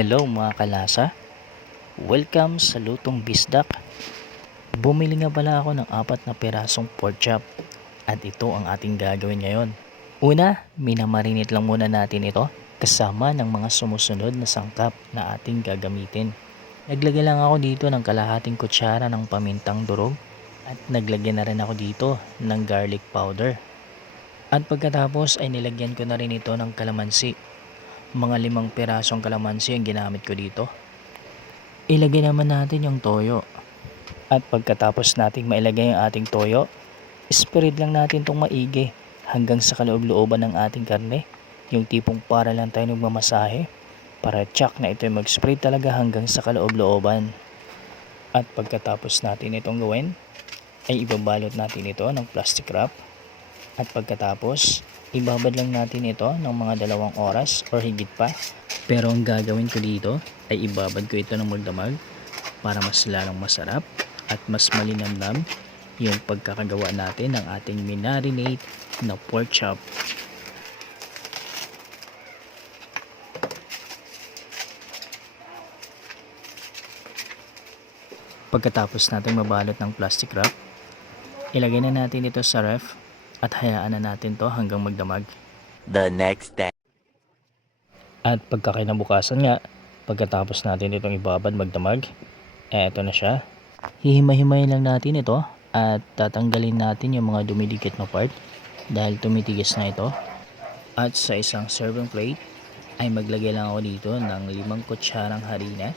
Hello mga kalasa, welcome sa Lutong Bisdak. Bumili nga pala ako ng 4 na pirasong pork chop at ito ang ating gagawin ngayon. Una, minamarinate lang muna natin ito kasama ng mga sumusunod na sangkap na ating gagamitin. Naglagay lang ako dito ng kalahating kutsara ng pamintang durog at naglagyan na rin ako dito ng garlic powder. At pagkatapos ay nilagyan ko na rin ito ng kalamansi. Mga 5 pirasong kalamansi ang ginamit ko dito. Ilagay naman natin yung toyo. At pagkatapos nating mailagay ang ating toyo, spread lang natin itong maigi hanggang sa kaloob-looban ng ating karne. Yung tipong para lang tayo nagmamasahe para tsak na ito mag-spread talaga hanggang sa kaloob-looban. At pagkatapos natin itong gawin, ay ibabalot natin ito ng plastic wrap. At pagkatapos, ibabad lang natin ito ng mga 2 oras or higit pa. Pero ang gagawin ko dito ay ibabad ko ito ng magdamag para mas lalong masarap at mas malinamnam yung pagkakagawa natin ng ating minarinate na pork chop. Pagkatapos natin mabalot ng plastic wrap, ilagay na natin ito sa ref at hayaan na natin to hanggang magdamag. The next day. At pagkakinabukasan nga, pagkatapos natin itong ibabad magdamag, eto na siya. Hihimay-himayin lang natin ito at tatanggalin natin yung mga dumidikit na part dahil tumitigas na ito. At sa isang serving plate ay maglagay lang ako dito ng 5 kutsarang harina.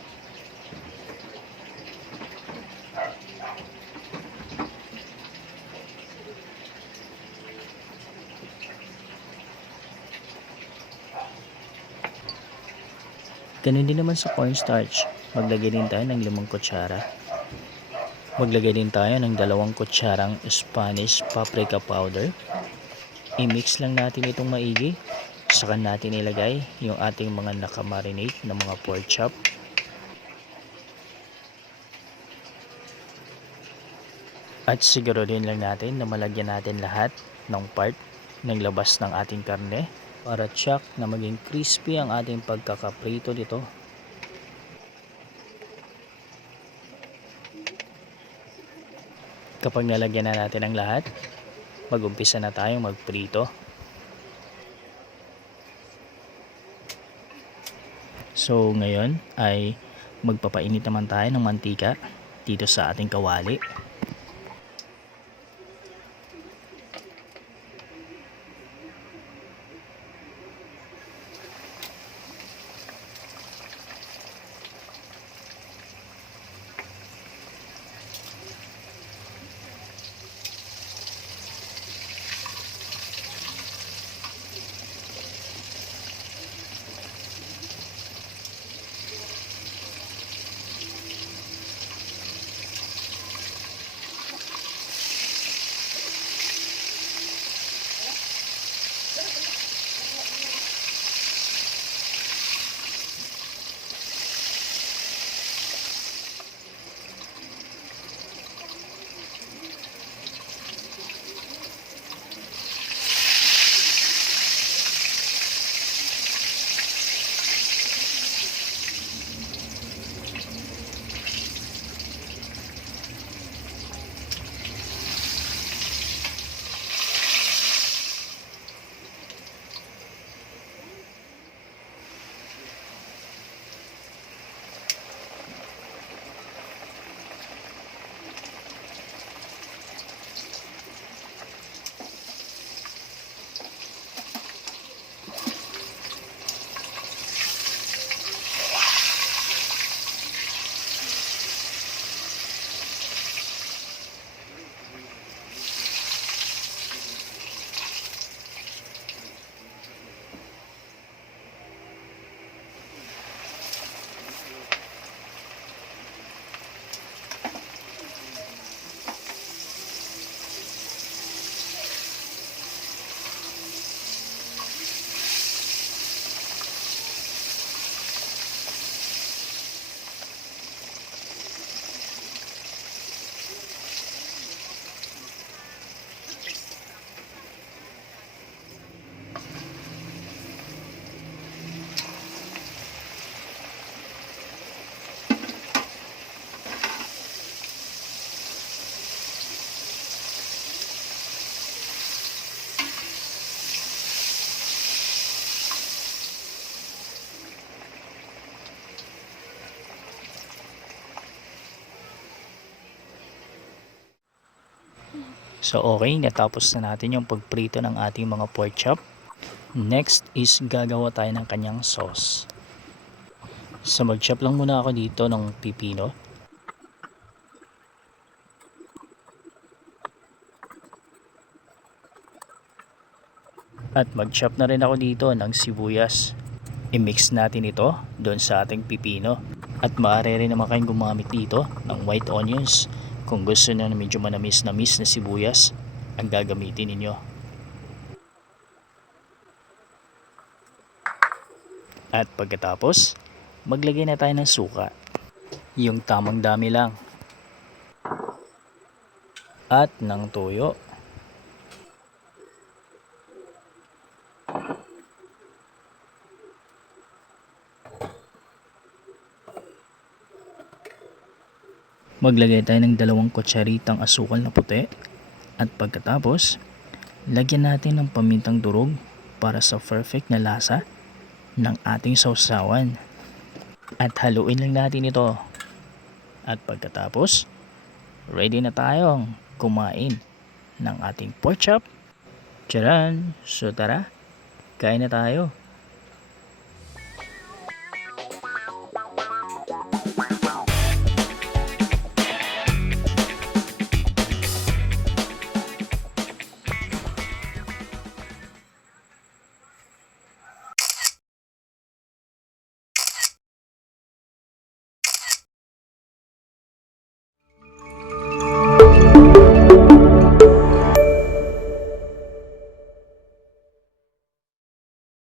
Ganun din naman sa cornstarch, maglagay din tayo ng 5 kutsara. Maglagay din tayo ng 2 kutsarang Spanish paprika powder. I-mix lang natin itong maigi. Saka natin ilagay yung ating mga nakamarinate na mga pork chop. At siguraduhin lang natin na malagyan natin lahat ng part ng labas ng ating karne para tsak na maging crispy ang ating pagkakaprito dito. Kapag nalagyan na natin ang lahat, mag-umpisa na tayong magprito. So ngayon ay magpapainit naman tayo ng mantika dito sa ating kawali. So okay, natapos na natin yung pagprito ng ating mga pork chop. Next is gagawa tayo ng kanyang sauce. So mag-chop lang muna ako dito ng pipino. At mag-chop na rin ako dito ng sibuyas. I-mix natin ito doon sa ating pipino. At maaari rin naman kayong gumamit dito ng white onions kung gusto nyo na medyo manamis na sibuyas ang gagamitin ninyo. At pagkatapos, maglagay na tayo ng suka. Yung tamang dami lang. At ng toyo. Maglagay tayo ng 2 kutsaritang asukal na puti. At pagkatapos, lagyan natin ng pamintang durog para sa perfect na lasa ng ating sausawan. At haluin lang natin ito. At pagkatapos, ready na tayong kumain ng ating pork chop. Tcharan! So tara, kain na tayo.